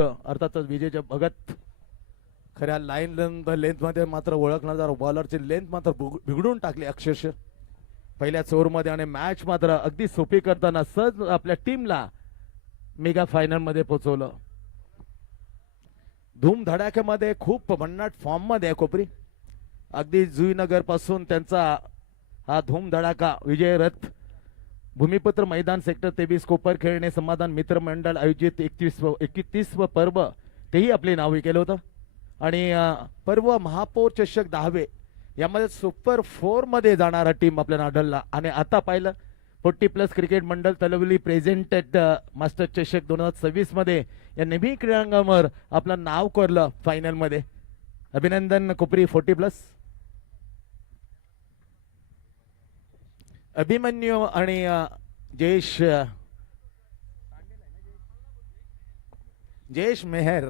अर्थातच विजयच्या भगत खऱ्या लाईन लेंथ मध्ये मात्र ओळखणार बॉलरची लेंथ मात्र बिघडून टाकली अक्षरशः पहिल्याच ओव्हरमध्ये आणि मॅच मात्र अगदी सोपी करताना सहज आपल्या टीमला मेगा फायनल मध्ये पोहोचवलं. धूम धडाक्यामध्ये खूप भन्नाट फॉर्म मध्ये आहे कोपरी. अगदी जुईनगर पासून त्यांचा हा धूम धडाका विजय रथ भूमिपुत्र मैदान सेक्टर 23 कोपर खेळणे समाधान मित्र मंडळ आयोजित 31 पर्व तेही आपले नाव केलं होतं आणि पर्व महापौर चषक 10वे यामध्ये सुपर 4 मध्ये जाणारा टीम आपल्याला आढळला. आणि आता पाहिलं 40+ क्रिकेट मंडळ तलवली प्रेझेंटेड मास्टर चषक 2026 मध्ये या नेहमी क्रीडांगणावर आपलं नाव कोरलं फायनल मध्ये. अभिनंदन कोपरी 40+. अभिमन्यू आणि जयेश मेहर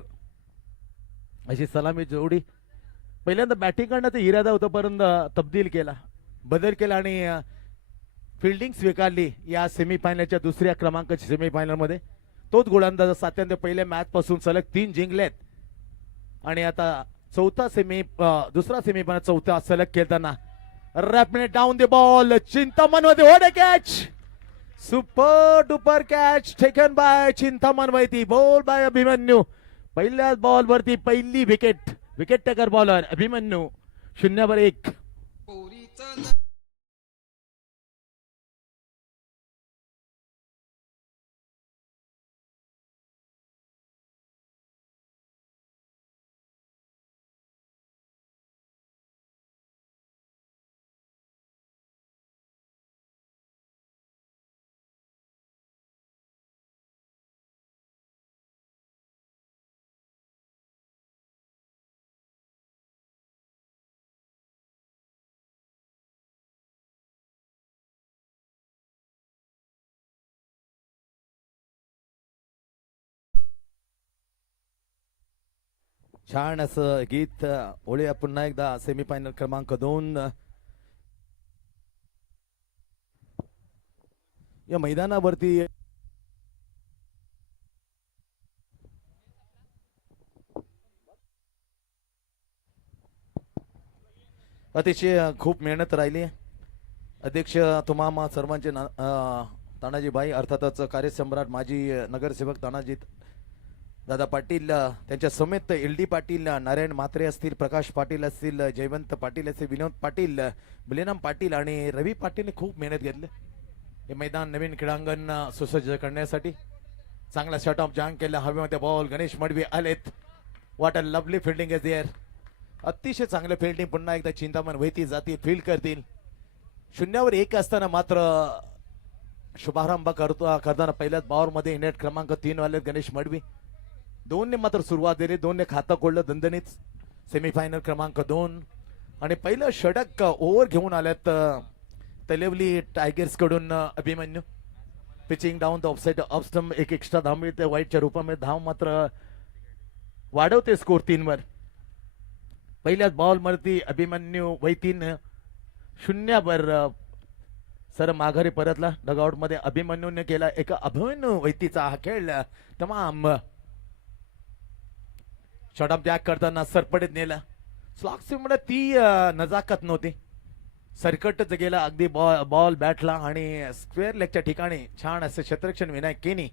अशी सलामी जोडी. पहिल्यांदा बॅटिंग करण्याचा इरादा होता परंतु तब्दील केला बदल केला आणि फिल्डिंग स्वीकारली या सेमीफायनलच्या दुसऱ्या क्रमांकाच्या सेमीफायनल मध्ये. तोच गोलंदाज सातत्याने पहिल्या मॅच पासून सलग 3 जिंकलेत आणि आता दुसरा सेमीफायनल चौथा सलग खेळताना wrapping down the ball Chintaman मध्ये what a catch. Super duper catch taken by Chintaman Vaiti. Ball by Abhimanyu. पहिल्याच बॉल वरती पहिली विकेट टेकर बॉलर अभिमन्यू. 0-1. छान असं गीत ओळूया पुन्हा एकदा. सेमीफायनल क्रमांक 2 या मैदानावरती अतिशय खूप मेहनत राहिली. अध्यक्ष तुम्हा सर्वांचे तानाजी भाई अर्थातच कार्यसम्राट माजी नगरसेवक तानाजी दादा पाटील त्यांच्या समेत LD पाटील नारायण म्हात्रे असतील प्रकाश पाटील असतील जयवंत पाटील असतील विनोद पाटील बलिराम पाटील आणि रवी पाटीलने खूप मेहनत घेतली हे मैदान नवीन क्रीडांगण सुसज्ज करण्यासाठी. चांगला शॉट ऑफ जॉन केला हवेमध्ये बॉल. गणेश मडवी आलेत. What a lovely fielding is there. अतिशय चांगलं फिल्डिंग. पुन्हा एकदा चिंतामण वैती जातील फील्ड करतील. 0-1 असताना मात्र शुभारंभ करताना पहिल्याच बॉल मध्ये नेट क्रमांक 3 वाले गणेश मडवी. 2 मात्र सुरुवात दिली. 2 खातं कोडलं दणदणीत. सेमीफायनल क्रमांक 2 आणि पहिलं षटक ओव्हर घेऊन आल्यात तलेवली टायगर्स कडून Abhimanyu. Pitching down the offside off stump. एक एक्स्ट्रा धाव मिळते वाईटच्या रूपामध्ये. धाव मात्र वाढवते स्कोर 3 वर. पहिल्याच बॉल वरती अभिमन्यू वैतीन 0 सर माघारी परतला. डगआउट मध्ये अभिमन्यूने केला एक अभिमन्यू वैतीचा हा खेळ तमाम. शॉट ऑफ जॅक करताना सरपडीत नेला. स्लॉक्स मध्ये ती नजाकत नव्हती. सरकटच गेला अगदी बॉल बॅटला आणि स्क्वेअर लेगच्या ठिकाणी छान असे क्षेत्ररक्षण विनायक केनी.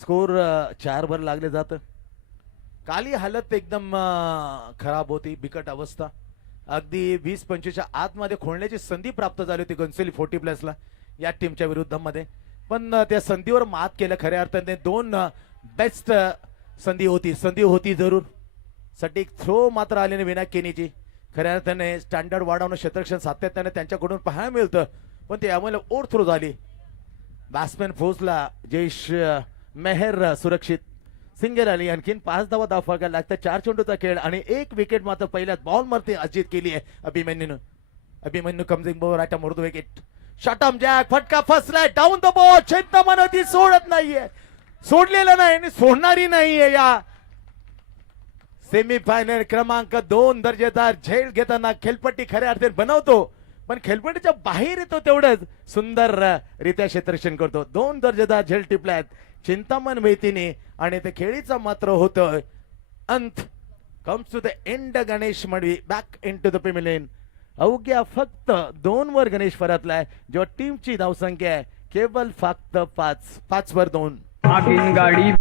स्कोर 4 वर लागले जात. काली हालत एकदम खराब होती. बिकट अवस्था. अगदी 20-25च्या आतमध्ये खोलण्याची संधी प्राप्त झाली होती गन्सिल 40+ ला या टीमच्या विरुद्धामध्ये. पण त्या संधीवर मात केलं खऱ्या अर्थाने. 2 बेस्ट संधी होती जरूर. सटीक थ्रो मात्र आलेने विनायक केनीची. खऱ्या अर्थाने स्टँडर्ड वाढवणं क्षेत्ररक्षण सातत्याने त्यांच्याकडून पाहायला मिळतं पण ते यामुळे ओव्हर थ्रो झाली. बॅट्समॅन फोर्सला जयेश मेहर सुरक्षित. सिंगल आली. आणखीन 5 धावा दाखवायला लागतात. 4 चेंडूचा खेळ आणि 1 विकेट मात्र पहिल्याच बॉल मध्ये अजित केली आहे Abhimanyu coming ball right mid wicket. Shot of jab फटका फसलाय. Down the ball. चिंतामण होती सोडत नाहीये. सोडलेलं नाही आणि सोडणारी नाहीये. या सेमीफायनल क्रमांक 2 दर्जेदार झेल घेताना खेळपट्टी खऱ्या अर्थाने बनवतो पण खेळपट्टीच्या बाहेर येतो तेवढंच सुंदर रित्या क्षेत्ररक्षण करतो. 2 दर्जेदार झेल टिपल्यात चिंतामण वैतीने आणि ते खेळीचा मात्र होतं अंत. Comes to the end Ganesh Madvi back in to the pavilion. अवघ्या फक्त 2 वर गणेश परतलाय. जेव्हा टीमची धावसंख्या आहे केवळ फक्त 5-2. आगीन गाडी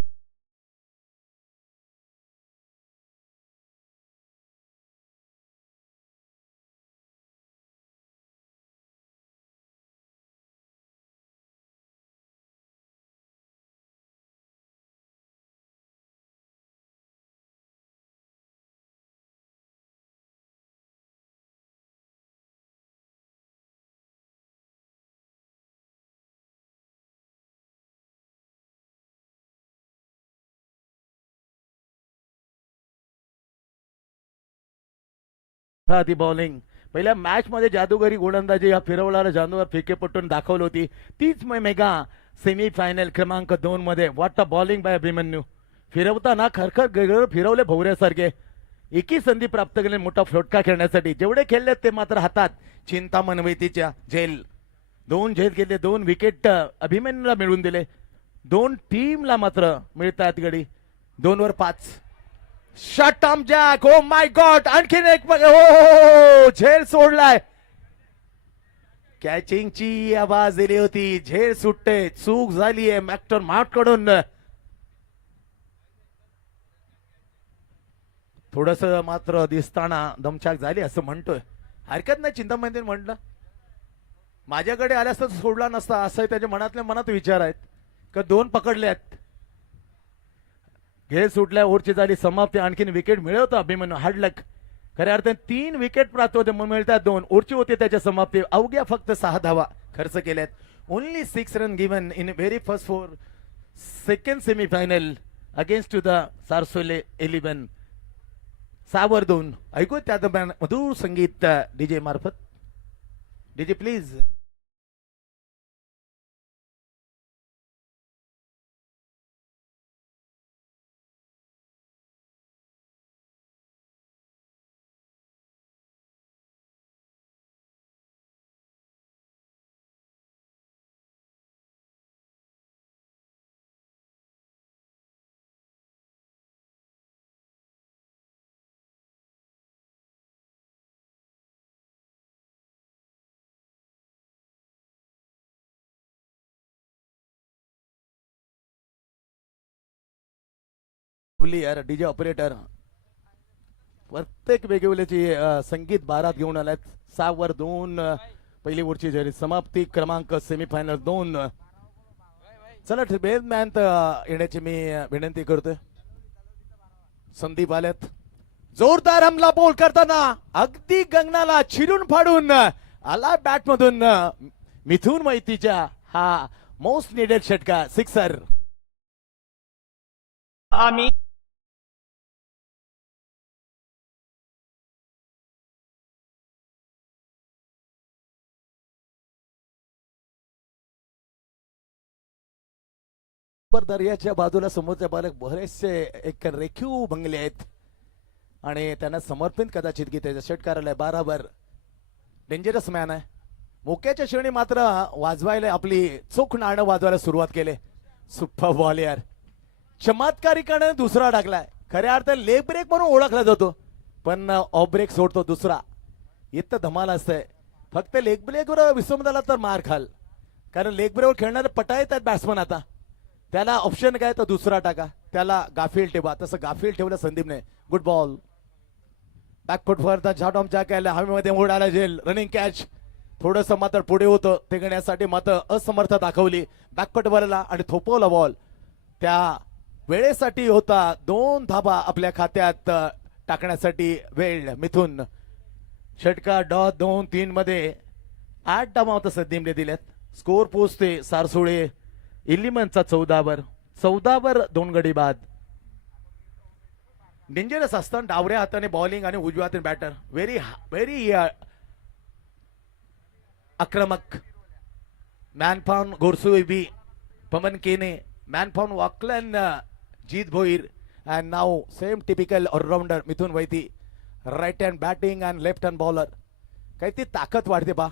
ती बॉलिंग पहिल्या मॅच मध्ये जादूगरी गोलंदाजी या फिरवणारा जादूवर फेकेपटून दाखवली होती. तीच मेगा सेमी फायनल क्रमांक 2 मध्ये. What a bowling by Abhimanyu. फिरवताना खरखर गळगळ फिरवले भोवऱ्यासारखे. एकी संधी प्राप्त केली मोठा फटका खेळण्यासाठी. जेवढे खेळले ते मात्र हातात चिंतामण वैतीच्या झेल. 2 झेल घेतले. 2 विकेट अभिमन्यूला मिळवून दिले. 2 टीमला मात्र मिळतात गडी. 2 वर 5. Shot on jack. O my God. आणखीन एक हो झेल सोडलाय. कॅचिंगची आवाज दिली होती. झेल सुटते. चूक झाली आहे मॅक्टर मार्ट कडून. थोडस मात्र दिसताना दमछाक झाली असं म्हणतोय. हरकत नाही चिंतामणी म्हटलं. माझ्याकडे आल्यास तर सोडला नसता असं त्याच्या मनातल्या मनात विचार आहेत का 2 पकडल्यात. खेळ सुटल्या. ओव्हरची झाली समाप्ती. आणखीन विकेट मिळवतो अभिमन्यू. हार्डलक. खऱ्या अर्थाने 3 विकेट प्राप्त होते मग मिळतात 2. ओव्हरची होते त्याच्या समाप्ती. अवघ्या फक्त 6 धावा खर्च केल्यात. Only 6 run given in very first for second semifinal against to the Sarsole 11. 6 वर 2. ऐकू त्या दरम्यान मधुर संगीत डीजे मार्फत. DJ please. यार डीजे ऑपरेटर प्रत्येक वेगवेगळ्याची संगीत बारात घेऊन आल्यात. 6 वर 2 पहिली ओव्हरची जरी समाप्ती क्रमांक सेमीफायनल 2. चला बेसमॅन येण्याची मी विनंती करतोय. संदीप आल्यात. जोरदार हमला बॉल करताना अगदी गगनाला चिरून फाडून आला बॅट मधून मिथुन मैतीच्या हा मोस्ट निडेड षटकार. 6 आम्ही दर्याच्या बाजूला समोरच्या बालक बरेचसे एक रेखीव बंगले आहेत आणि त्यांना समर्पित कदाचित की त्याच्या षटकाराला बराबर डेंजरस मॅन आहे. मोक्याच्या श्रेणी मात्र वाजवायला आपली चोख नाणं वाजवायला सुरुवात केले. सुपर बॉल यार. चमत्कारिकाने दुसरा टाकलाय. खऱ्या अर्थात लेग ब्रेक म्हणून ओळखला जातो पण ऑफ ब्रेक सोडतो दुसरा. इतकं धमाल असतंय. फक्त लेग ब्रेकवर विसंबला तर मार खाल. कारण लेग ब्रेकवर खेळणारे पटा येतात बॅट्समन. आता त्याला ऑप्शन काय तर दुसरा टाका. त्याला गाफील ठेवा. तसं गाफील ठेवलं संदीपने. Good ball. Back foot for shot of jab यायला हवेमध्ये उडाला झेल. Running catch. थोडंसं मात्र पुढे होतं ते घेण्यासाठी मात्र असमर्थ दाखवली. बॅकफुट वरला आणि थोपवला बॉल. त्या वेळेसाठी होता 2 धाबा आपल्या खात्यात टाकण्यासाठी वेळ. मिथून षटकार डॉ 2-3 मध्ये 8 धाबा होता संदीपने दिल्यात. स्कोर पोचते सारसोळे 11चा 14 वर 2 गडी बाद. डेंजरस असताना डावऱ्या हाताने बॉलिंग आणि उजव्या हाताने बॅटर. व्हेरी व्हेरी आक्रमक. Man from Gorsubi Pavan Kene. Man from Wakalan Jeet Bhoir. And now same typical allrounder Mithun Vaiti. Right hand batting and left hand bowler. काही ती ताकद वाढते बा.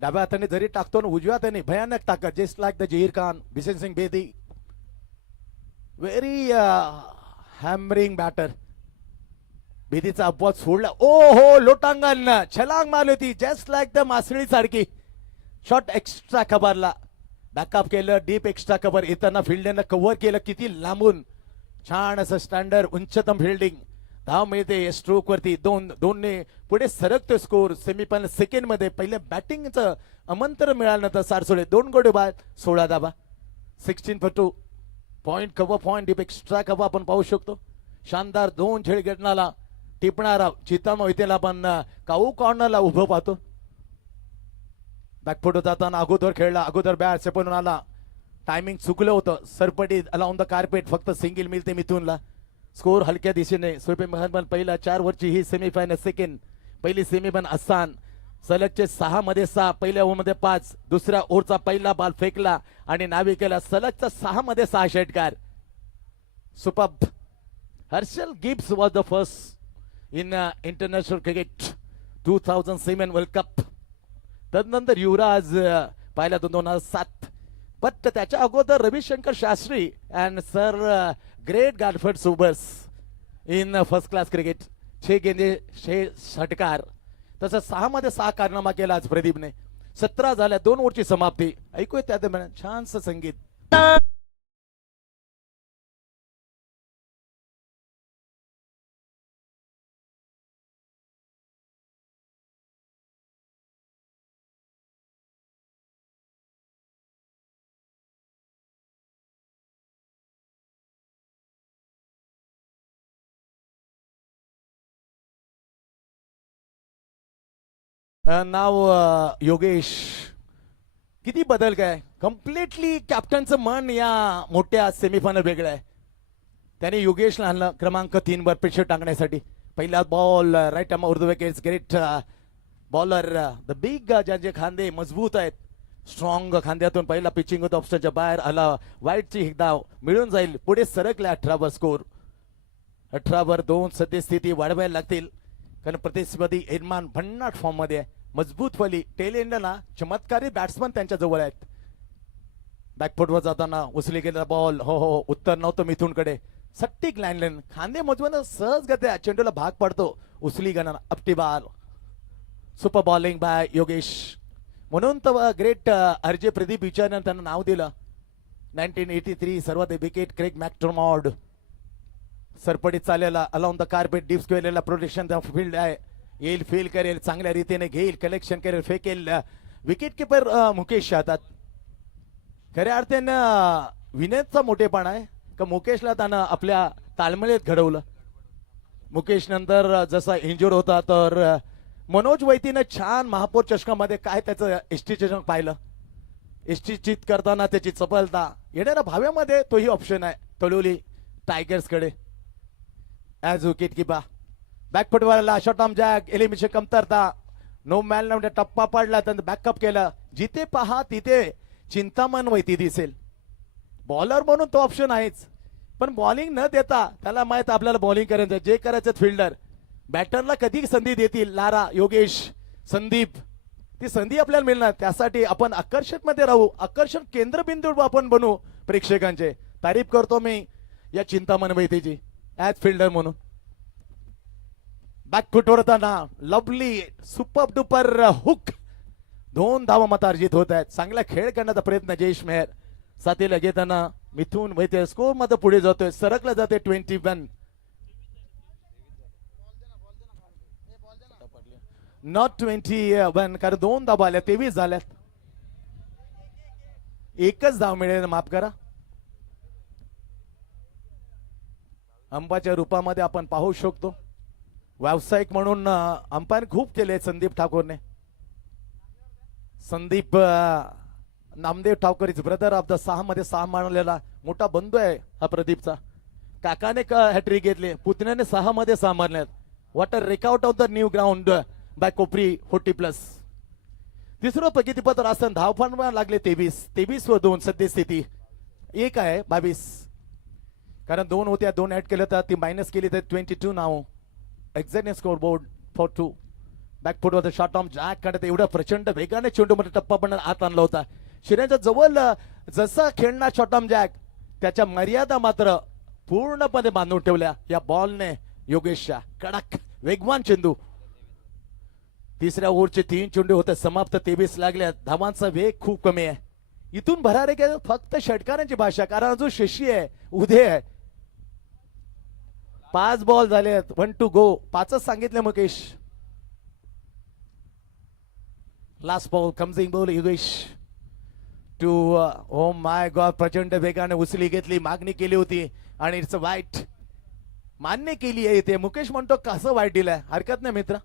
डाव्या हाताने जरी टाकतो ना उजव्या हाताने भयानक ताकद. Just like the Zaheer Khan, Bishan Singh Bedi. Very hammering batter. बेदीचा अपवाद सोडला. ओ हो, लोटांगण छलांग मारली होती जस्ट लाईक द मासळी सारखी. शॉट एक्स्ट्रा कव्हरला बॅकअप केलं. डीप एक्स्ट्रा कव्हर येताना फिल्डरनं कव्हर केलं किती लांबून. छान असं स्टँडर्ड उंचतम फिल्डिंग. धाव मिळते स्ट्रोक वरती. दोनने पुढे सरकतो स्कोर. सेमीफायनल सेकंड मध्ये पहिले बॅटिंगचं आमंत्रण मिळाल्यानंतर सारसोडे 2 गडी बाद 16 धावा. 16-2 point cover point deep extra cover आपण पाहू शकतो. शानदार 2 झेड घेतणारा टिपणारा चिता मोहितेला आपण काऊ कॉर्नरला उभं पाहतो. बॅकफुट जाताना अगोदर खेळला. अगोदर बॅट सेपणून आला. टायमिंग चुकलं होतं. सरपटी अलाउन द कार्पेट फक्त सिंगल मिळते मिथूनला. स्कोर हलक्या दिशेने. सोपे मेहरबान पहिला 4 वरची ही सेमीफायनल सेकंड. पहिली सेमीफायनल आसान. सलगचे 6 मध्ये 6. पहिल्या ओव्हरमध्ये 5. दुसऱ्या ओव्हरचा पहिला बॉल फेकला आणि नावी केला. सलगचा 6 मध्ये 6 षटकार. Superb. Herschelle Gibbs was the first in international cricket 2007 world cup. तदनंतर युवराज पाहिला 2007. बट त्याच्या अगोदर Ravishankar Shastri and sir great Garfield Sobers in first class cricket. 6 गेंदे 6 षटकार. तसं 6 मध्ये 6 कारनामा केला आज प्रदीपने. 17 झाल्या. 2 ओव्हरची समाप्ती. ऐकूया त्या दरम्यान छानसं संगीत. नाव योगेश. किती बदल काय. कम्प्लिटली कॅप्टनचं मन या मोठ्या सेमीफायनल वेगळं आहे. त्याने योगेशला आणलं क्रमांक 3 वर प्रेशर टाकण्यासाठी. पहिला बॉल राईट आर्म उर्दू wickets. Great bowler. The big ज्यांचे खांदे मजबूत आहेत. स्ट्रॉंग खांद्यातून पहिला पिचिंग होतं. ऑप्शनच्या बाहेर आला. वाईटची एक धाव मिळून जाईल. पुढे सरकले 18 वर स्कोर. 18 वर 2 सद्यस्थिती वाढवायला लागतील. कारण प्रतिस्पर्धी एडमान भन्नाट फॉर्म मध्ये आहे. मजबूत फली. टेल एंडला चमत्कारी बॅट्समन त्यांच्या जवळ आहेत. बॅकफुटवर जाताना उचली गेलेला बॉल. हो हो, उत्तर नव्हतं मिथूनकडे. सट्टिक लाईन खांदे मजबूत सहज गत्या चेंडूला भाग पडतो. उचली गणना अपटी ball. Super bowling by Yogesh. म्हणून तर ग्रेट अर्जे प्रदीप विचारनं त्यांना नाव दिलं. 1983 सर्वात विकेट क्रेग मॅक्टरमॉड. सरपडीत चालेला अलाउन द कार्पेट. डीप स्क्वेअरला प्रोटेक्शन फील्ड आहे. येईल फील करेल चांगल्या रीतीने घेईल कलेक्शन करेल फेकेल. विकेट किपर मुकेश हातात. खऱ्या अर्थानं विनयचा मोठेपणा आहे का मुकेशला त्यानं आपल्या ताळमेळीत घडवलं. मुकेश नंतर जसा इंजुर होता तर मनोज वैतीनं छान महापौर चषकामध्ये काय त्याचं एसटी चषक पाहिलं. एसटी चित करताना त्याची चपलता. येणाऱ्या भाव्यामध्ये तोही ऑप्शन आहे तळोली टायगर्स कडे ऍज विकेट किपर. बॅकफुटवाला शॉर्ट आर्म जॅक. एलिमिनेशन कमतरता. नो मॅन टप्पा पडला त्यानंतर बॅकअप केला. जिथे पहा तिथे चिंतामण वैती दिसेल. बॉलर म्हणून तो ऑप्शन आहेच. पण बॉलिंग न देता त्याला माहित आपल्याला बॉलिंग करायचं. जे करायचं फिल्डर बॅटरला कधी संधी देतील. लारा योगेश संदीप ती संधी आपल्याला मिळणार. त्यासाठी आपण आकर्षक मध्ये राहू. आकर्षण केंद्रबिंदू आपण बनू प्रेक्षकांचे. तारीफ करतो मी या चिंतामण वैतीची ऍज फिल्डर म्हणून. बॅकफुटवर होताना लवली सुपर डुपर हुक. 2 धावा मतार्जित होत आहेत. चांगला खेळ करण्याचा प्रयत्न जयेश मेहर. साथीला घेताना मिथून वैते स्कोर मध्ये पुढे जातोय. सरकला जाते 21. नॉट 21 कारण 2 धावा आल्या 23 झाल्यात. एकच धाव मिळेल माफ करा. अंबाच्या रूपामध्ये आपण पाहू शकतो. व्यावसायिक म्हणून अंपायर खूप केले संदीप ठाकूरने. Sandeep Namdev Thakur is brother of the 6 मध्ये 6 मानलेला मोठा बंधू आहे हा प्रदीपचा. काकाने हॅट्रिक घेतली. पुतण्याने 6 मध्ये 6 मारल्यात. What a rake out of the new ground by Kopri 40+. तिसरं प्रगतीपत्र असताना धावफान लागले 23 व 2 सद्यस्थिती 1 आहे 22. कारण 2 होत्या 2 ऍड केलं तर ती मायनस केली तर 22 नाव. Exact score board for 2. Back foot वर शॉर्ट ऑर्म जॅक काढत एवढा प्रचंड वेगाने चेंडू मध्ये टप्पा पण आत आणला होता. शिऱ्यांच्या जवळ जसा खेळणार शॉर्ट ऑर्म जॅक त्याच्या मर्यादा मात्र पूर्णपणे बांधून ठेवल्या या बॉलने. योगेशच्या कडक वेगवान चेंडू. तिसऱ्या ओव्हरचे 3 चेंडू होते समाप्त. 23 लागल्या. धावांचा वेग खूप कमी आहे. इथून भरारे काय फक्त षटकारांची भाषा, कारण अजून शशी आहे, उदय आहे. 5 बॉल झालेत, 1 टू गो. 5च सांगितले मुकेश. Last ball coming ball Yogesh to oh my god. प्रचंड वेगाने उचली घेतली, मागणी केली होती आणि इट्स वाईट. मान्य केली आहे इथे. मुकेश म्हणतो कसं वाईट दिलंय. हरकत नाही मित्र,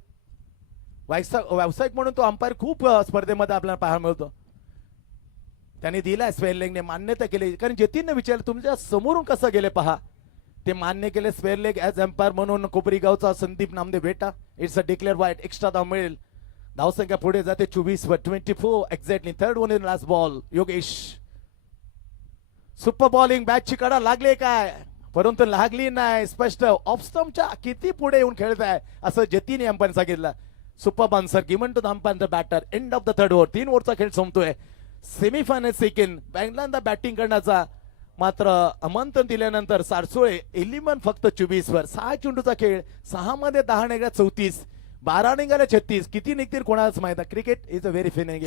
व्यावसायिक म्हणून तो अंपायर खूप स्पर्धेमध्ये आपल्याला पाहायला मिळतो. त्यांनी दिलाय स्क्वेअर लेगने, मान्यता केली. कारण जतीनने विचारलं तुमच्या समोरून कसं गेले पहा, ते मान्य केले स्क्वेअर लेग ऍज अंपायर म्हणून. कोपरी गावचा संदीप नामदेव बेटा. It's a declare wide. Extra धाव मिळेल. धावसंख्या पुढे जाते 24 वर. 24 exactly. Third one in last ball. Yogesh super bowling. बॅटची कडा लागले काय, परंतु लागली नाही. स्पष्ट ऑफ स्टंपच्या किती पुढे येऊन खेळताय असं जतीन अंपायर सांगितलं. Super answer given to the umpire the batter. End of the third over. 3 ओव्हरचा खेळ संपतोय. सेमीफायनल सेकंड पहिल्यांदा बॅटिंग करण्याचा मात्र आमंत्रण दिल्यानंतर सारसुळे 11 फक्त 24 वर. 6 चेंडूचा खेळ. 6 मध्ये 10 निघाल्या 34, 12 निघाल्या 36. किती निघतील कोणालाच माहित. क्रिकेट इज अ व्हेरी फिनिंग.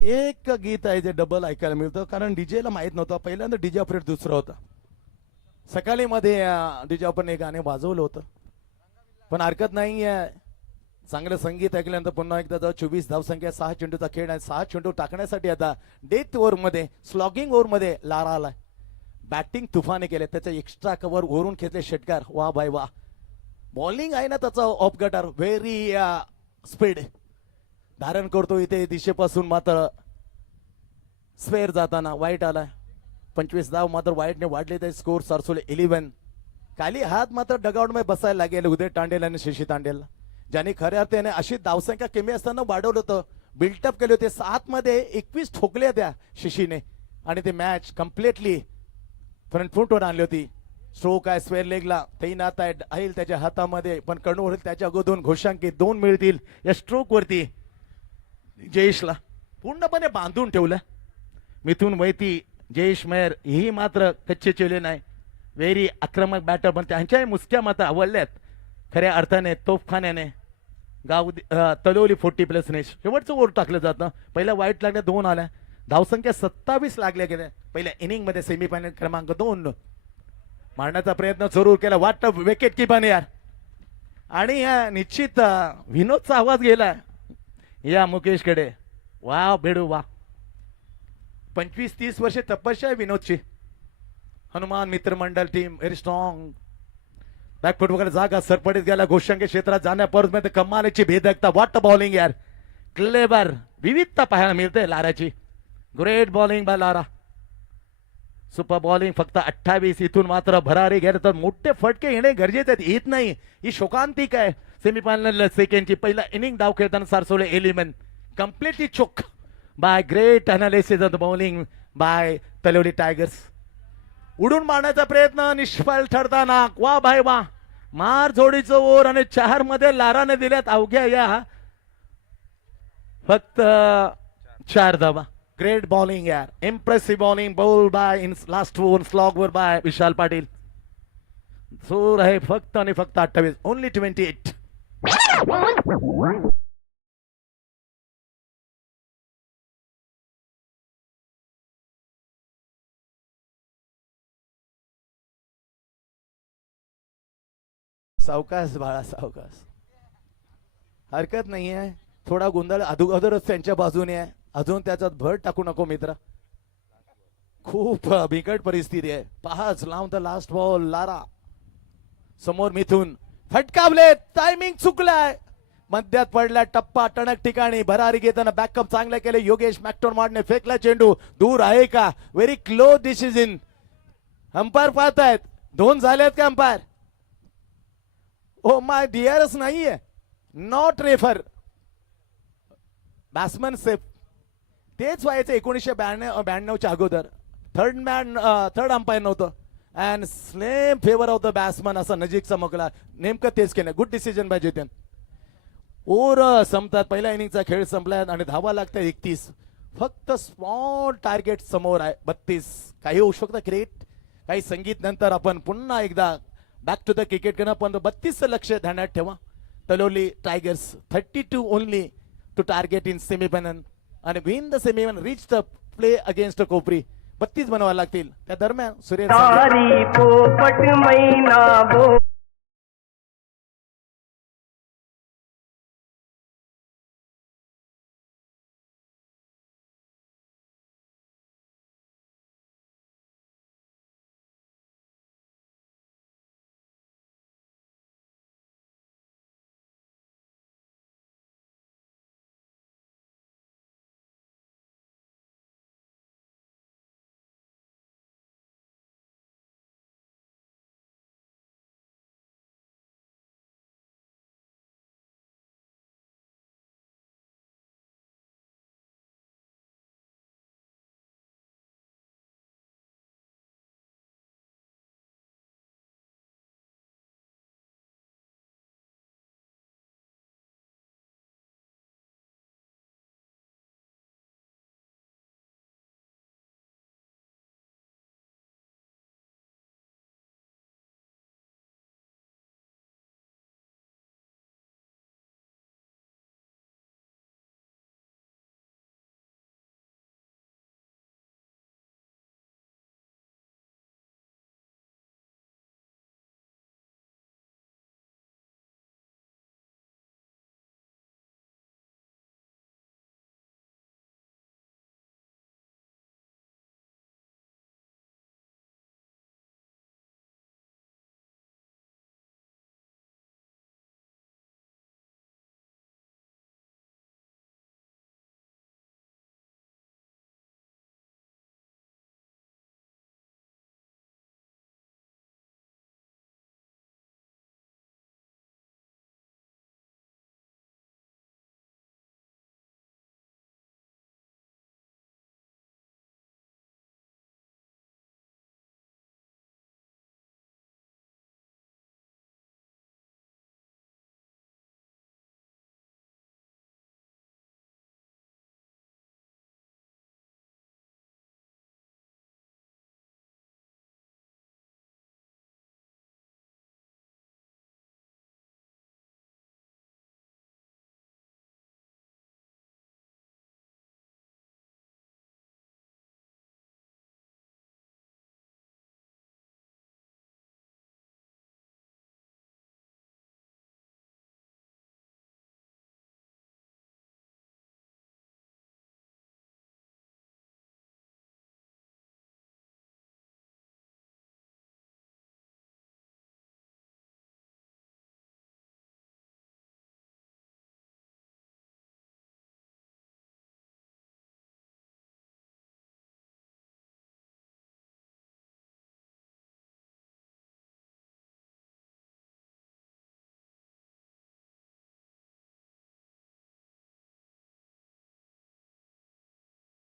एक गीत आहे जे डबल ऐकायला मिळतं, कारण डीजे ला माहित नव्हतं. पहिल्यांदा डीजे ऑपरेट दुसरं होतं. सकाळी मध्ये डीजे ऑपरेट गाणे वाजवलं होतं, पण हरकत नाही. चांगलं संगीत ऐकल्यानंतर पुन्हा एकदा 24 धावसंख्या. 6 चेंडूचा खेळ आहे. 6 चेंडू टाकण्यासाठी आता डेथ ओव्हर मध्ये, स्लॉगिंग ओव्हर मध्ये लारा आलाय. बॅटिंग तुफाने केले. त्याचा एक्स्ट्रा कव्हर वरून घेतले षटकार. वा बाय वा. बॉलिंग आहे ना त्याचा ऑफ गटर, व्हेरी स्पीड धारण करतो. इथे दिशेपासून मात्र स्क्वेअर जाताना वाईट आलाय. 25 धाव मात्र वाईटने वाढले. ते स्कोर सारसोले 11. खाली हात मात्र डगआउट मध्ये बसायला लागेल उदय तांडेल आणि शशी तांडेल, ज्यांनी खऱ्या अर्थाने अशी धावसंख्या कमी असताना वाढवलं होतं. बिल्टअप केले होते. 7 मध्ये 21 ठोकले त्या शशीने आणि ते मॅच कम्प्लिटली फ्रंट फुटवर आणली होती. स्ट्रोक आहे स्क्वेअर लेगला. तैनात आहे त्याच्या हातामध्ये, पण कर्णवर त्याच्या अगोदर घोषांकित 2 मिळतील या स्ट्रोक वरती. जयेशला पूर्णपणे बांधून ठेवलं. मिथून वैती, जयेश मेहर ही मात्र कच्चे चेले नाही. व्हेरी आक्रमक बॅटर, पण त्यांच्याही मुसक्या मात्र आवडल्यात खऱ्या अर्थाने. तोफखान्याने गाव तलोली 40+ ने शेवटचं ओव्हर टाकलं जातं. पहिल्या वाईट लागल्या, 2 आल्या. धावसंख्या 27 लागल्या गेल्या पहिल्या इनिंग मध्ये. सेमीफायनल क्रमांक 2 मारण्याचा प्रयत्न जरूर केला. वाटतं विकेट किपन यार. आणि निश्चित विनोदचा आवाज गेला या मुकेशकडे. वा बेडू वा. 25-30 वर्षे तपस्या आहे विनोदची. हनुमान मित्रमंडळ टीम व्हेरी स्ट्रॉंग. बॅकफुट वगैरे जागा सरपडीत गेला. घोषांक क्षेत्रात जाण्यापूर्वी कमालीची भेदकता. वाट बॉलिंग यार. क्लेबर विविधता पाहायला मिळते लाराची. Great bowling by Lara. Super bowling. फक्त 28. इथून मात्र भरारी गेले तर मोठे फटके येणे गरजेचे आहेत. येत नाही ही शोकांतिक आहे. सेमीफायनल सेकंडची पहिला इनिंग डाव खेळताना Sarsole 11 completely choke by great analysis of the bowling by Taloli tigers. उडून मारण्याचा प्रयत्न निष्फळ ठरताना. वा भाई वा. मार जोडीचं ओव्हर आणि 4 मध्ये लाराने दिल्यात अवघ्या या फक्त 4 धावा. ग्रेट बॉलिंग यार. Impressive bowling ball by in last over slog वर बाय विशाल पाटील. जोर आहे फक्त आणि फक्त 28. ओनली 28. सावकाश बाळा सावकाश. हरकत नाहीये. थोडा गोंधळ अगोदरच त्यांच्या बाजूने आहे. अजून त्याच्यात भर टाकू नको मित्र. खूप बिकट परिस्थिती आहे. 5 लावून द लास्ट बॉल. लारा समोर मिथून फटकावले. टायमिंग चुकलाय. मध्यात पडला टप्पा टणक ठिकाणी भरारी घेताना बॅकअप चांगले केले योगेश मॅक्टोरमार्टने फेकला चेंडू दूर आहे का व्हेरी क्लोज डिसिजन अंपायर पाहतायत दोन झालेत का अंपायर ओ माय डिअरच नाहीये नॉट रेफर बॅट्समन सेफ तेच व्हायचं 1992च्या अगोदर थर्ड अंपायर नव्हतं and slam favour of the batsman असा नजीक चमकला नेमकं तेच केलं गुड डिसिजन बाय जितेन ओर संपतात पहिल्या इनिंगचा खेळ संपलाय आणि धावा लागतात 31 फक्त स्मॉल टार्गेट समोर आहे 32 काही होऊ शकतं क्रिकेट काही संगीत नंतर आपण पुन्हा एकदा बॅक टू द क्रिकेट करणं पण 32 लक्ष ध्यानात ठेवा Taloli tigers 32 only to target in semifinal आणि win the semifinal reach the play against Kopri 32 बनवायला लागतील त्या दरम्यान सुरेश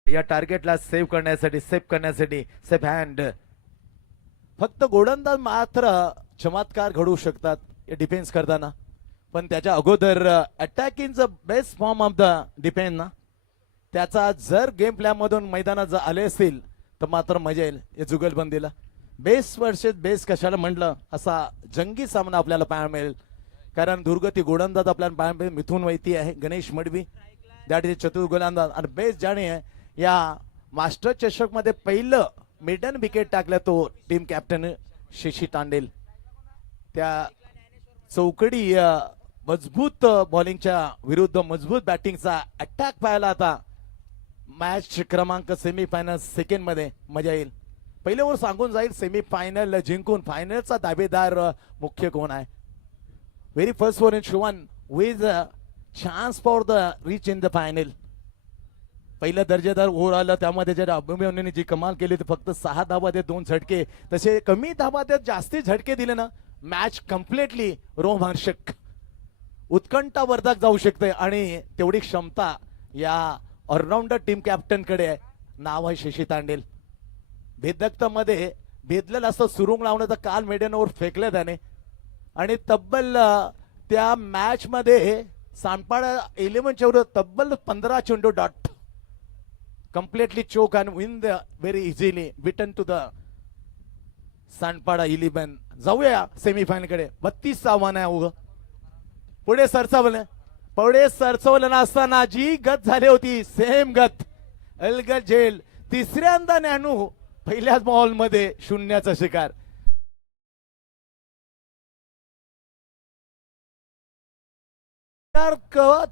या टार्गेटला सेव्ह करण्यासाठी सेफ हँड फक्त गोलंदाज मात्र चमत्कार घडवू शकतात डिफेन्स करताना पण त्याच्या अगोदर अटॅकिंगचं best form of the defence ना त्याचा जर गेम प्लॅन मधून मैदानात जर आले असतील तर मात्र मजा येईल या जुगलबंदीला बेस्ट वर्सेस बेस्ट कशाला म्हटलं असा जंगी सामना आपल्याला पाहायला मिळेल कारण दुर्गती गोलंदाज आपल्याला पाहायला मिळेल मिथुन वैती आहे गणेश मडवी दॅट इज चतुर गोलंदाज आणि बेस्ट जाणे आहे या मास्टर चषक मध्ये पहिलं मिडन विकेट टाकलं तो टीम कॅप्टन शशी तांडेल त्या चौकडी मजबूत बॉलिंगच्या विरुद्ध मजबूत बॅटिंगचा अटॅक पाहायला आता मॅच क्रमांक सेमीफायनल सेकंड मध्ये मजा येईल पहिले वर सांगून जाईल सेमीफायनल जिंकून फायनलचा दावेदार मुख्य कोण आहे व्हेरी फर्स्ट वर इन शुवन विज chance for the reach in the final. पहिलं दर्जेदार ओव्हर आलं त्यामध्ये जर अभिमन्यूने जी कमाल केली ती फक्त 6 धाबात 2 झटके. तसे कमी धाबात जास्ती झटके दिले ना मॅच कम्प्लिटली रोमहर्षक उत्कंठावर्धक जाऊ शकते. आणि तेवढी क्षमता या ऑलराऊंडर टीम कॅप्टन कडे आहे. नाव आहे शशी तांडेल. भेदक्त मध्ये भेदलेलं असं सुरुंग लावण्याचं काल मेडनवर फेकलं त्याने. आणि तब्बल त्या मॅच मध्ये सांडपाडा 11च्या विरुद्ध तब्बल 15 चेंडू dot completely choke and win the very easily beaten to the सांडपाडा 11. जाऊया सेमीफायनल कडे. 32 आव्हान आहे उग पुढे सरचवलं असताना जी गत झाली होती सेम गत अलगत झेल. तिसऱ्यांदा नॅनू पहिल्याच बॉल मध्ये शून्याचा शिकार.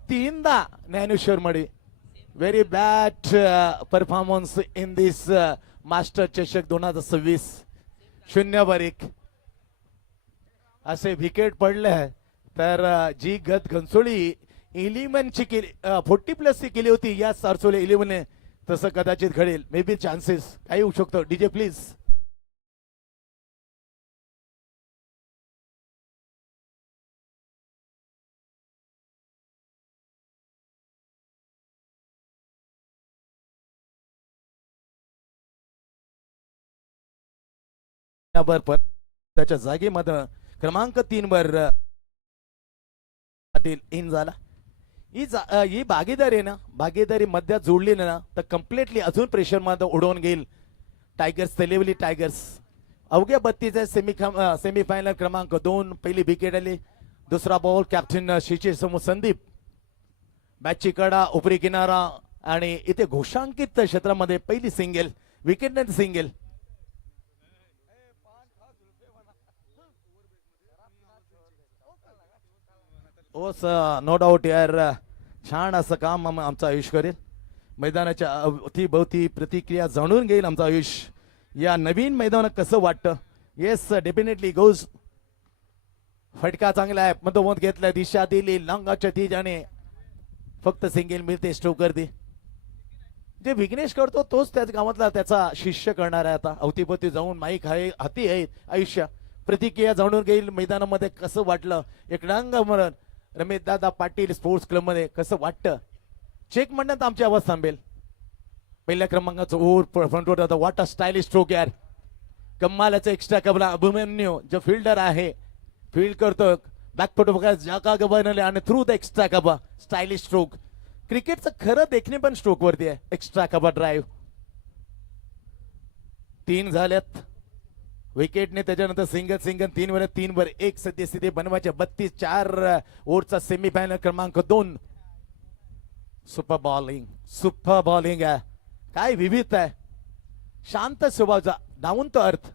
तीनदा Dnyaneshwar Made. Very bad performance in this master चषक 2026. 0-1 असे विकेट पडले. तर जी गत घनसोळी 11ची केली 40+ केली होती या सारसोले 11ने तसं कदाचित घडेल. मे बी चान्सेस काही होऊ शकतो. DJ please. त्याच्या जागेमध्ये क्रमांक 3 वर पाटील इन झाला. ही भागीदारी ना भागीदारी मध्यात जोडली ना तर कम्प्लिटली अजून प्रेशर मध्ये उडवून घेईल टायगर्स. तेलेवली टायगर्स अवघ्या 32 सेमीफायनल क्रमांक 2. पहिली विकेट आली. दुसरा बॉल कॅप्टन शिचे समोर संदीप. बॅटची कडा उपरी किनारा आणि इथे घोषांकित क्षेत्रामध्ये पहिली सिंगल विकेट नाही सिंगल. ओ नो डाऊट यार छान असं काम आमचं आयुष करेल. मैदानाच्या अवतीभवती प्रतिक्रिया जाणून घेईल आमचं आयुष. या नवीन मैदानात कसं वाटतं. Yes definitely goes. फटका चांगला आहे मधोमध घेतलाय दिशा दिली लांगाच्या ती जाणे फक्त सिंगल मिळते स्ट्रोकर दे. जे विघ्नेश करतो तोच त्याच गावातला त्याचा शिष्य करणार आहे. आता अवतीभवती जाऊन माईक आहे हाती आहे आयुष्य. प्रतिक्रिया जाणून घेईल मैदानामध्ये कसं वाटलं. एक डांग मरण रमेश दादा पाटील स्पोर्ट्स क्लब मध्ये कसं वाटतं. चेक म्हणण्यात आमची आवाज थांबेल. पहिल्या क्रमांकाचं ओव्हर फ्रंटवर होता. वाट अ स्टायलिश स्ट्रोक यार. कमालाचा एक्स्ट्रा कबला अभिमन्यू जो फिल्डर आहे फील्ड करतो बॅकफुट बघा जागा बनवले आणि थ्रू द एक्स्ट्रा कबा स्टायलिश स्ट्रोक. क्रिकेटचं खरं देखणे पण स्ट्रोक वरती आहे. एक्स्ट्रा कबा ड्राईव्ह 3 झाल्यात विकेटने. त्याच्यानंतर सिंगल 3 वर 3 वर 1 सद्यस्थिती बनवायच्या. 32 ओव्हरचा सेमीफायनल क्रमांक 2. सुपर बॉलिंग आहे. काय विविध आहे. शांत स्वभावाचा डाऊन टू अर्थ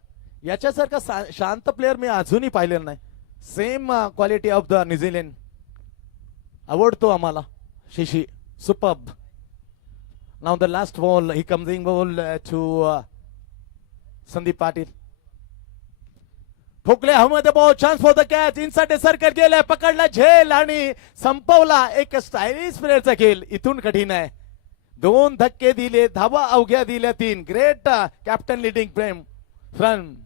याच्यासारखा शांत प्लेअर मी अजूनही पाहिलेला नाही. Same quality of the New Zealand आवडतो आम्हाला शिशी. Super. Now the last ball ही coming ball to Sandeep Patil. ठोकले हमध्ये ball chance for the catch. Inside circle गेलाय पकडला झेल आणि संपवला. एक स्टायलिश प्लेअरचा खेळ इथून कठीण आहे. 2 धक्के दिले धावा अवघ्या दिल्या 3. ग्रेट कॅप्टन लिडिंग प्रेम फ्रंट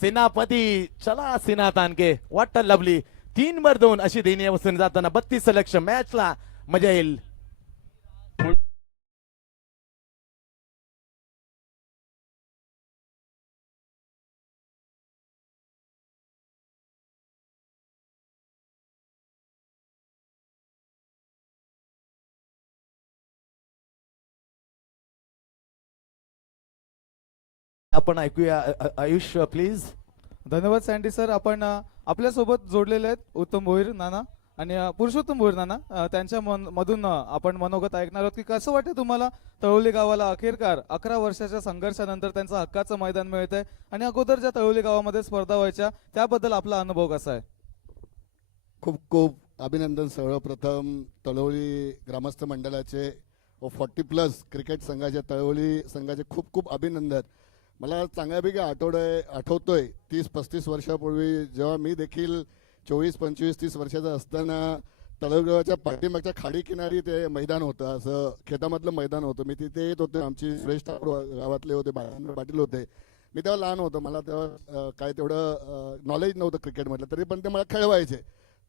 सेनापती. चला सिन्हा तानके व्हॉट अ लवली. 3 वर 2 अशी देणी अवस्थेने जाताना 32 लक्ष मॅचला मजा येईल. आपण ऐकूया आयुष प्लीज. धन्यवाद सँडी सर. आपण आपल्यासोबत जोडलेले आहेत उत्तम भोईर नाना आणि पुरुषोत्तम भोईर नाना. त्यांच्या मधून आपण मनोगत ऐकणार आहोत की कसं वाटतं तुम्हाला तळोली गावाला अखेरकार 11 वर्षाच्या संघर्षानंतर त्यांचं हक्काचं मैदान मिळतंय आणि अगोदर ज्या तळोली गावामध्ये स्पर्धा व्हायच्या त्याबद्दल आपला अनुभव कसा आहे. खूप खूप अभिनंदन. सर्वप्रथम तळोली ग्रामस्थ मंडळाचे व 40+ क्रिकेट संघाच्या तळोली संघाचे खूप खूप अभिनंदन. मला चांगल्यापैकी आठवतोय 30-35 वर्षापूर्वी जेव्हा मी देखील 24-25-30 वर्षाचा असताना तळेगावच्या पाठीमागच्या खाडी किनारी ते मैदान होतं, असं खेतामधलं मैदान होतं. मी तिथे येत होते, आमची सुरेश ठाकूर गावातले होते, बाळासाहेब पाटील होते. मी तेव्हा लहान होतो, मला तेव्हा काय तेवढं नॉलेज नव्हतं क्रिकेटमधलं, तरी पण ते मला खेळवायचे.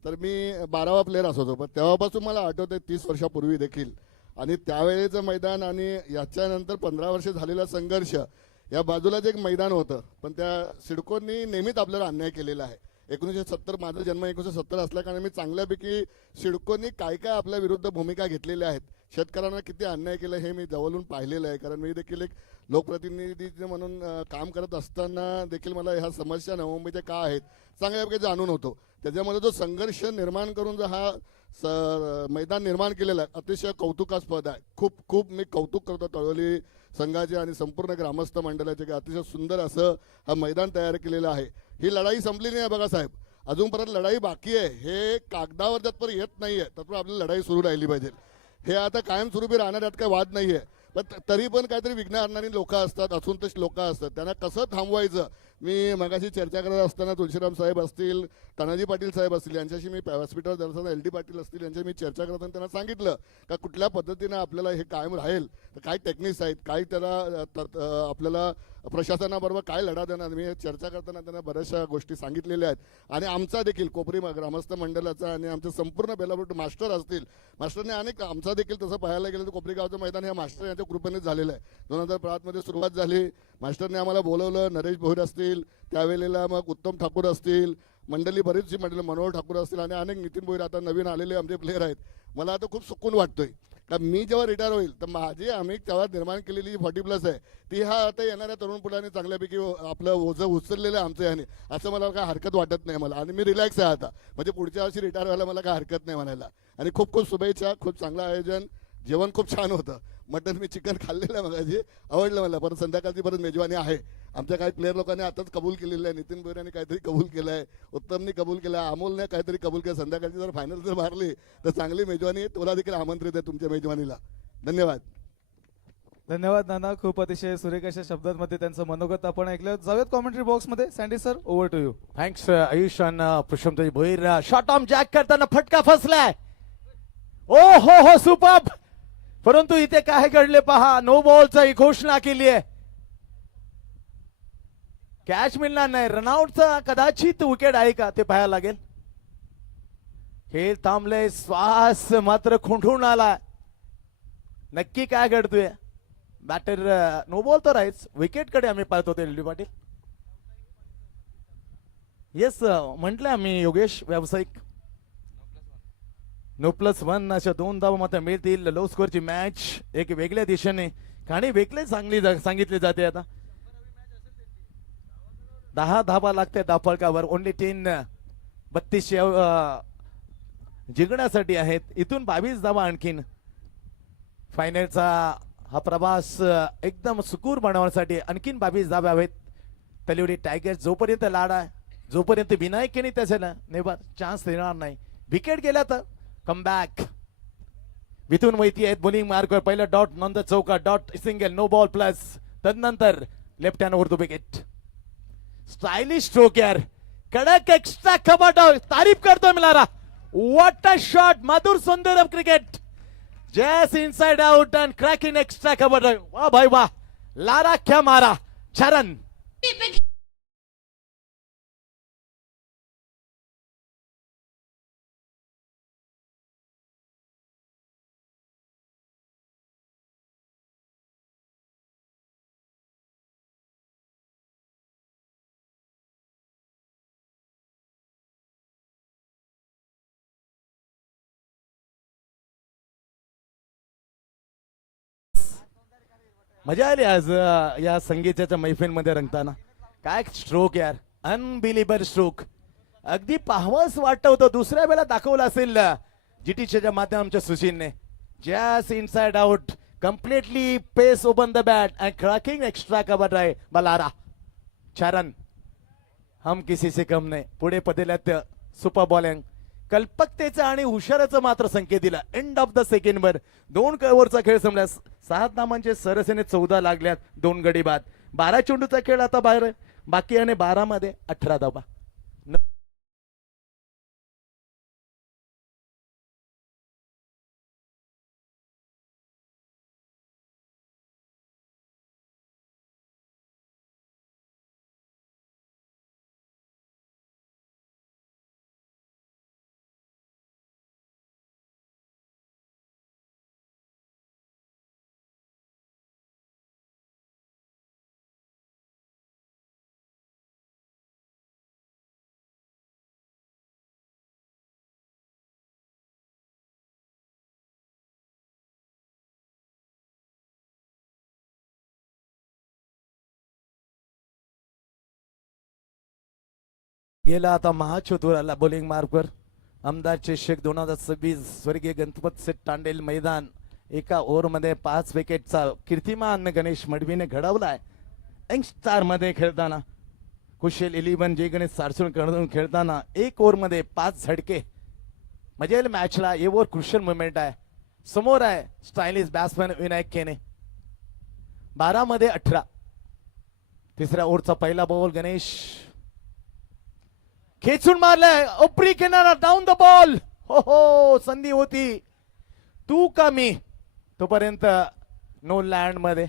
तर मी 12वा प्लेअर असायचो. पण तेव्हापासून मला आठवतं 30 वर्षापूर्वी देखील. आणि त्यावेळेचं मैदान आणि याच्यानंतर 15 वर्ष झालेला संघर्ष, या बाजूलाच एक मैदान होतं, पण त्या सिडकोनी नेहमीच आपल्याला अन्याय केलेला आहे. 1970, माझा जन्म 1970 असल्या कारण मी चांगल्यापैकी सिडकोनी काय काय आपल्या विरुद्ध भूमिका घेतलेल्या आहेत, शेतकऱ्यांना किती अन्याय केला हे मी जवळून पाहिलेलं आहे. कारण मी देखील एक लोकप्रतिनिधी म्हणून काम करत असताना देखील मला ह्या समस्या नवमुंबईच्या का आहेत चांगल्यापैकी जाणून होतो. त्याच्यामध्ये जो संघर्ष निर्माण करून जो हा मैदान निर्माण केलेला आहे, अतिशय कौतुकास्पद आहे. खूप खूप मी कौतुक करतो तळोली संघाचे आणि संपूर्ण ग्रामस्थ मंडळाचे, की अतिशय सुंदर असं हा मैदान तयार केलेलं आहे. ही लढाई संपलेली नाही बघा साहेब, अजून परत लढाई बाकी आहे. हे कागदावर जतपर येत नाहीये, तत्पर आपली लढाई सुरू राहिली पाहिजे. हे आता कायमस्वरूपी राहणार, यात काही वाद नाहीये. पण तरी पण काहीतरी विघ्न आणणारी लोक असतात, असंतुष्ट लोक असतात, त्यांना कसं थांबवायचं. मी मगाशी चर्चा करत असताना तुळशीराम साहेब असतील, तानाजी पाटील साहेब असतील, यांच्याशी मी व्यासपीठावर असताना LD पाटील असतील, यांच्या मी चर्चा करताना त्यांना सांगितलं का कुठल्या पद्धतीनं आपल्याला हे कायम राहील, तर काय टेक्निक्स आहेत, काय त्याला आपल्याला प्रशासनाबरोबर काय लढा देणार. मी चर्चा करताना त्यांना बऱ्याचशा गोष्टी सांगितलेल्या आहेत. आणि आमचा देखील कोपरी ग्रामस्थ मंडळाचा आणि आमचे संपूर्ण बेलापूर मास्टर असतील, मास्टरने अनेक आमचा देखील तसं पाहायला गेलं तर कोपरी गावचं मैदान हे मास्टर यांच्या कृपेनेच झालेलं आहे. 2005 मध्ये सुरुवात झाली, मास्टरने आम्हाला बोलवलं, नरेश भोईर असतील त्यावेळेला, मग उत्तम ठाकूर असतील, मंडळी बरीचशी मंडळी, मनोहर ठाकूर असतील आणि अनेक नितीन भोईर आता नवीन आलेले आमचे प्लेअर आहेत. मला आता खूप सुकून वाटतोय का मी जेव्हा रिटायर होईल तर माझी आम्ही तेव्हा निर्माण केलेली 40+ आहे ती हा आता येणाऱ्या तरुण पिढ्यांनी चांगल्यापैकी आपलं ओझं उचललेलं आहे आमचं याने, असं मला काय हरकत वाटत नाही मला. आणि मी रिलॅक्स आहे आता, म्हणजे पुढच्या वर्षी रिटायर व्हायला मला काय हरकत नाही म्हणायला. आणि खूप खूप शुभेच्छा, खूप चांगलं आयोजन, जेवण खूप छान होतं. मटन मी चिकन खाल्लेलं आहे मगाशी, आवडलं मला. परत संध्याकाळची परत मेजवानी आहे. आमच्या काही प्लेअर लोकांनी आताच कबूल केलेलं आहे. नितीन भोईरांनी काहीतरी कबूल केलं आहे, उत्तमने कबूल केलं आहे, अमोलने काहीतरी कबूल केलं. संध्याकाळची जर फायनल जर मारली तर चांगली मेजवानी आहे. तुला देखील आमंत्रित आहे तुमच्या मेजवानीला. धन्यवाद. धन्यवाद नाना, खूप अतिशय सुरेख अशा शब्दांमध्ये त्यांचं मनोगत आपण ऐकलं. जाऊयात कॉमेंट्री बॉक्स मध्ये. Sandy sir, over to you. Thanks Ayush आणि Purushottam Bhoir. Short arm jab करताना फटका फसलाय. ओ हो सुपर्ब. परंतु इथे काय घडले पहा, नो बॉलचा ही घोषणा केली आहे. कॅच मिळणार नाही, रनआउटचा कदाचित विकेट आहे का ते पाहायला लागेल. खेळ थांबले, श्वास मात्र खुंटून आला. नक्की काय घडतोय. बॅटर नो बॉल तर आहेच, विकेट कडे आम्ही पाहत होते. LD पाटील येस म्हटलं आम्ही योगेश, व्यावसायिक No+1 अशा 2 धावा मात्र मिळतील. लो स्कोरची मॅच एक वेगळ्या दिशेने आणि वेगळे चांगली सांगितली जाते. आता 10 धावा लागते धावफलकावर. ओनली 10 32 जिंकण्यासाठी आहेत. इथून 22 धावा आणखीन फायनलचा हा प्रवास एकदम सुकूर बनवण्यासाठी आणखीन 22 धावा हवेत. तलवडी टायगर्स जोपर्यंत लाडा, जोपर्यंत विनायकने त्याला नेबर चान्स देणार नाही. विकेट गेला तर कमबॅक. विथून माहिती आहेत बॉलिंग मार्कवर पहिला डॉट, नंतर चौका dot, single, no ball plus. तदनंतर लेफ्ट हँड उर्दू विकेट. स्टायलिश स्ट्रोक यार, कडक एक्स्ट्रा कबट. तारीफ करतो मिलारा. व्हाट अ शॉट, मधुर सुंदर of cricket. Just inside out and cracking extra कबट. वाह भाई वाह, लारा क्या मारा. चरण मजा आली आज या संगीताच्या मैफिलमध्ये रंगताना. काय स्ट्रोक यार, अनबिलिव्हर स्ट्रोक. अगदी पाहावंच वाटत होतं. दुसऱ्या वेळेला दाखवलं असेल GTच्या माध्यमाच्या सुशीलने. Just inside out, completely pace open the bat and cracking extra cover आहे बलारा. चरण हम किसी से कम नाही. पुढे पदेल्यात सुपर बॉलिंग, कल्पकतेचा आणि हुशाराचा मात्र संकेत दिला. एंड ऑफ द सेकंड वर 2 ओव्हरचा खेळ संपल्यास 7 धावांचे सरसेने 14 लागल्यात. 2 गडी बाद. 12 चेंडूचा खेळ आता बाहेर बाकी आणि 12 मध्ये 18 धावा. गेला आता महाचतुराला बॉलिंग मार्कवर आमदार चषक 2026 स्वर्गीय गणपत सेठ तांडेल मैदान एका ओव्हरमध्ये 5 विकेटचा कीर्तिमान गणेश मडवीने घडवलाय. यंगस्टार मध्ये खेळताना कुशल 11 जे गणेश सारसून कडून खेळताना एक ओव्हरमध्ये 5 झटके मजेल मॅचला. ये ओव्हर क्रुशियल मुवमेंट आहे. समोर आहे स्टायलिश बॅट्समॅन विनायक केने. 12 मध्ये 18. तिसऱ्या ओव्हरचा पहिला बॉल गणेश खेचून मारलाय ओपरी किनारा डाऊन द बॉल. हो हो संधी होती तू का मी तोपर्यंत नो लँड मध्ये.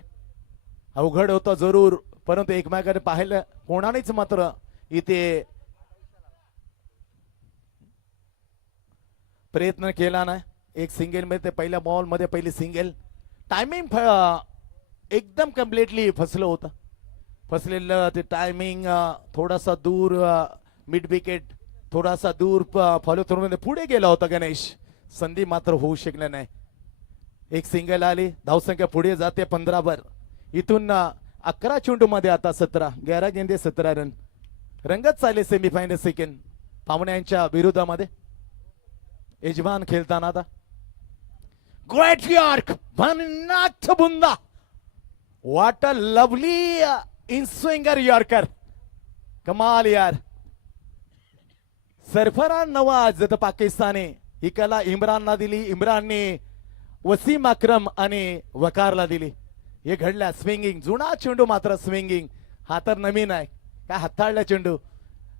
अवघड होतं जरूर परंतु एकमेकाने पाहिलं कोणानेच मात्र इथे प्रयत्न केला नाही. एक सिंगल मध्ये पहिल्या बॉल मध्ये पहिली सिंगल टायमिंग एकदम कम्प्लिटली फसलं होतं. फसलेलं ते टायमिंग थोडासा दूर मिड विकेट थोडासा दूर फॉलो थ्रू मध्ये पुढे गेला होता गणेश. संधी मात्र होऊ शकले नाही. एक सिंगल आली धावसंख्या पुढे जाते 15 वर. इथून 11 चेंडू मध्ये आता 17 11 गेंदे 17 रन रंगत चालले सेमीफायनल सेकंड पाहुण्यांच्या विरोधामध्ये. यजमान खेळताना आता ग्रेट यॉर्क भन्नाथ बुंदा. What a lovely inswinger yorker. कमाल यार. सरफराज नवाज पाकिस्तानी ही कला इम्रानला दिली. इम्रानने वसीम अक्रम आणि वकारला दिली. हे घडल्या स्विंगिंग जुना चेंडू मात्र स्विंगिंग हा तर नवीन आहे काय हाताळला चेंडू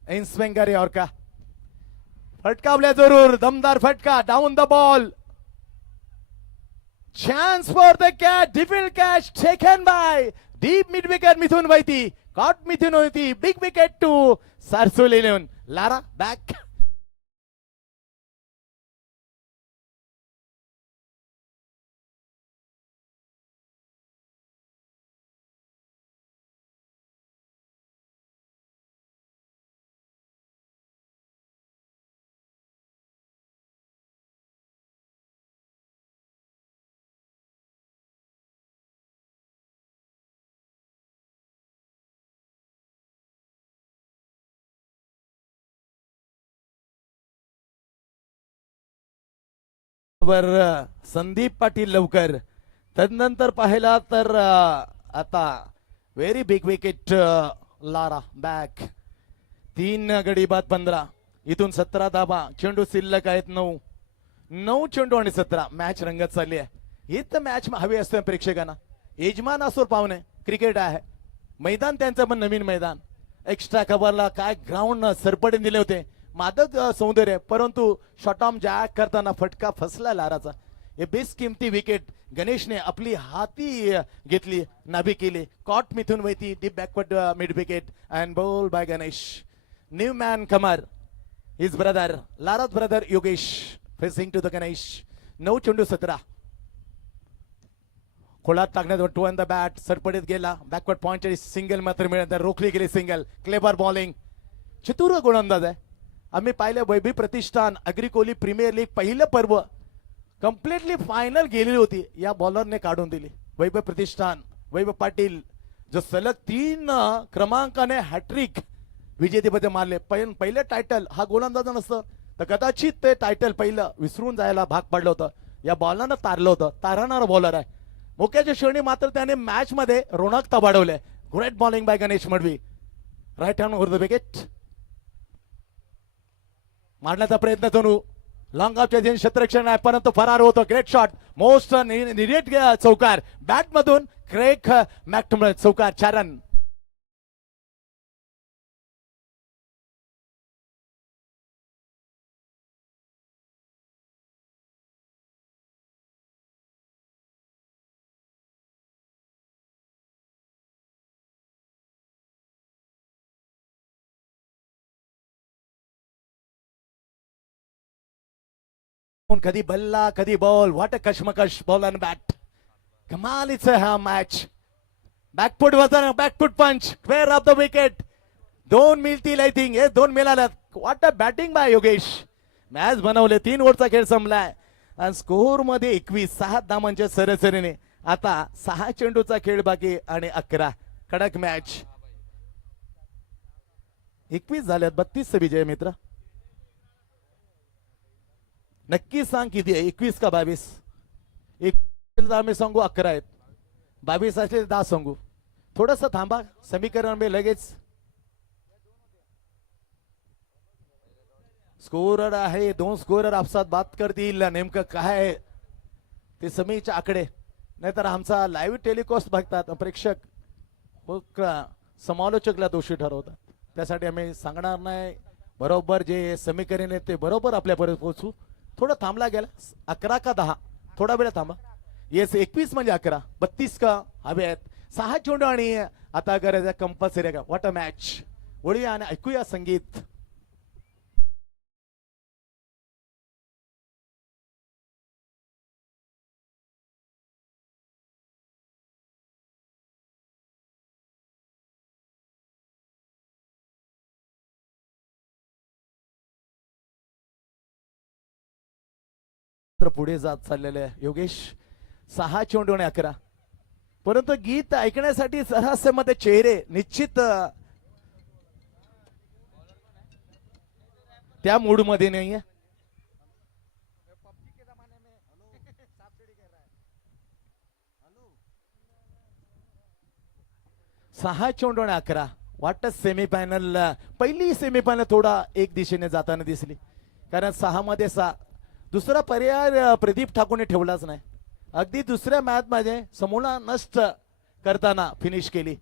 इन स्विंगर यॉर्का. फटकावल्या जरूर दमदार फटका down the ball. Chance for the catch difficult catch taken by deep mid wicket Mithun Vaiti. Caught Mithun Vaiti big wicket to Sarsul 11 Lara back. वर संदीप पाटील लवकर. तदनंतर पाहिला तर आता very big wicket Lara back. 3 गडी बाद 15. इथून 17 धाबा. चेंडू शिल्लक आहेत 9 चेंडू आणि 17. मॅच रंगत चालली आहे. ही तर मॅच हवी असते प्रेक्षकांना. यजमान असो पाहुणे क्रिकेट आहे. मैदान त्यांचं पण नवीन मैदान. एक्स्ट्रा कव्हरला काय ग्राउंड सरपडे दिले होते मादक सौंदर्य परंतु शॉर्ट आर्म जॅक करताना फटका फसला लाराचा. हे बेस्ट किमती विकेट गणेशने आपली हाती घेतली नाभी केली. Caught Mithun Vaiti deep backward mid wicket and ball by Ganesh. New man comer his brother Lara's brother Yogesh facing to the Ganesh. 9 चेंडू 17. खोलात टाकण्यात टू ऑन द बॅट सरपडीत गेला. बॅकवर्ड पॉइंट सिंगल मात्र मिळत रोखली गेली सिंगल. क्लेबर बॉलिंग चतुर गोलंदाज आहे. आम्ही पाहिलं वैभव प्रतिष्ठान अग्रिकोली प्रीमियर लीग पहिलं पर्व कम्प्लिटली फायनल गेलेली होती. या बॉलरने काढून दिली. वैभव प्रतिष्ठान वैभव पाटील जो सलग 3 क्रमांकाने हॅट्रिक विजेतेपद मारले. पहिलं टायटल हा गोलंदाज नसतं तर कदाचित ते टायटल पहिलं विसरून जायला भाग पडलं होतं. या बॉलरनं तारलं होतं. तारणारा बॉलर आहे. मोक्याच्या श्रेणी मात्र त्याने मॅच मध्ये रोनकता वाढवले. Great bowling by Ganesh Madvi. Right hand over the wicket मारण्याचा प्रयत्न धनू लॉंग ऑफच्या जे क्षेत्ररक्षण आहे परंतु फरार होतो. ग्रेट शॉट मोस्ट निरेट चौकार बॅट मधून क्रेक मॅक्टमल चौकार 4 रन. कधी बल्ला कधी बॉल. व्हॉट अ कशमकश बॉल अँड बॅट. कमालीचा हा मॅच. बॅकफुट वजन back foot punch square off the wicket. 2 मिळतील आय थिंक. हे 2 मिळाल्यात. What a batting by Yogesh. Match बनवले. 3 ओव्हरचा खेळ संपलाय आणि स्कोर मध्ये 21 6 धावांच्या सरासरीने. आता 6 चेंडूचा खेळ बाकी आणि 11. कडक मॅच. 21 झाल्यात, 32 विजय मित्र. नक्की सांग किती आहे, 21 का 22? 21 आम्ही सांगू 11 आहेत, 22 असले 10 सांगू. थोडस थांबा, समीकरण मी लगेच. स्कोरर आहे, 2 स्कोरर आपसात बात करतील, नेमकं काय ते समीचे आकडे. नाहीतर आमचा लाईव्ह टेलिकास्ट बघतात प्रेक्षक, हो का, समालोचकला दोषी ठरवतात. त्यासाठी आम्ही सांगणार नाही. बरोबर जे समीकरण आहे ते बरोबर आपल्यापर्यंत पोहोचू. थोडं थांबला गेला, 11 का 10, थोडा वेळ थांबा. येस, 21 म्हणजे 11, 32 का हवे आहेत. 6 चेंडू आणि आता गरज आहे कंपल्सरी का. What a match. वळूया आणि ऐकूया संगीत. पुढे जात चाललेले योगेश. 6 चेंडू आणि 11, परंतु गीत ऐकण्यासाठी सहस्यामध्ये चेहरे निश्चित त्या मूड मध्ये नाहीये. सहा चेंडू आणि 11. वाटत सेमीफायनल, पहिली सेमीफायनल थोडा एक दिशेने जाताना दिसली, कारण 6 मध्ये 6. दुसरा पर्याय प्रदीप ठाकूरने ठेवलाच नाही. अगदी दुसऱ्या मॅच मध्ये समूला नष्ट करताना फिनिश केली,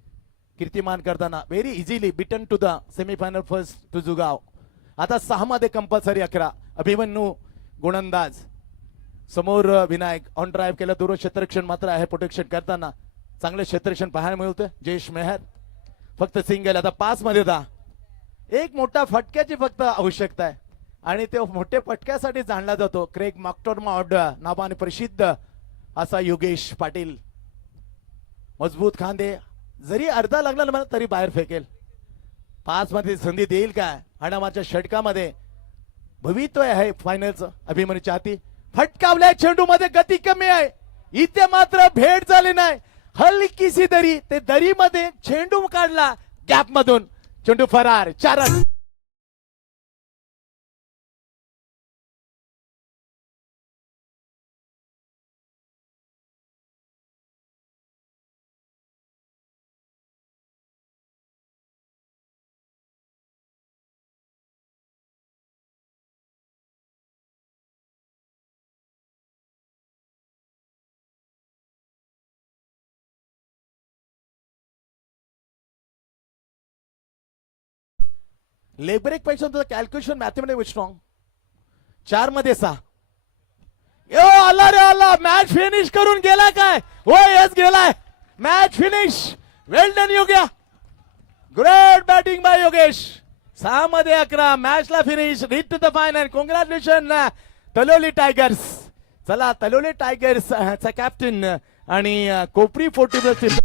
कीर्तिमान करताना very easily beaten to the semifinal first to जुगाव. आता 6 मध्ये कंपल्सरी 11. अभिमन्यू गोलंदाज समोर, विनायक ऑन ड्राईव्ह केलं, दूर क्षेत्ररक्षण मात्र आहे प्रोटेक्शन करताना. चांगलं क्षेत्ररक्षण पाहायला मिळतं. जयेश मेहर फक्त सिंगल. आता 5 मध्ये 10. एक मोठा फटक्याची फक्त आवश्यकता आहे आणि ते मोठे फटक्यासाठी जाणला जातो क्रेग मॅक्डॉर्मॉड नावाने प्रसिद्ध असा योगेश पाटील. मजबूत खांदे, जरी अर्धा लागला ना मला तरी बाहेर फेकेल. 5 मध्ये संधी देईल काय. हाडामाच्या षटकामध्ये भवितव्य आहे फायनलचं. अभिमन्यूच्या हाती फटकावल्या चेंडू मध्ये गती कमी आहे. इथे मात्र भेट झाली नाही, हलकीशी दरी. ते दरी मध्ये चेंडू काढला गॅप मधून, चेंडू फरार. 4 रन. लेग ब्रेक पैसा तुझं कॅल्क्युलेशन मॅथमॅटिक्स स्ट्रॉंग. 4 मध्ये 6. यो आला रे आला. मॅच फिनिश करून गेला काय. हो यस गेलाय. Match finish. Well done Yogya. Great batting by Yogesh. 6 मध्ये 11. मॅचला finish. Reach to the final. Congratulation Taloli tigers. चला तलोली टायगर्स चा कॅप्टन आणि कोपरी 40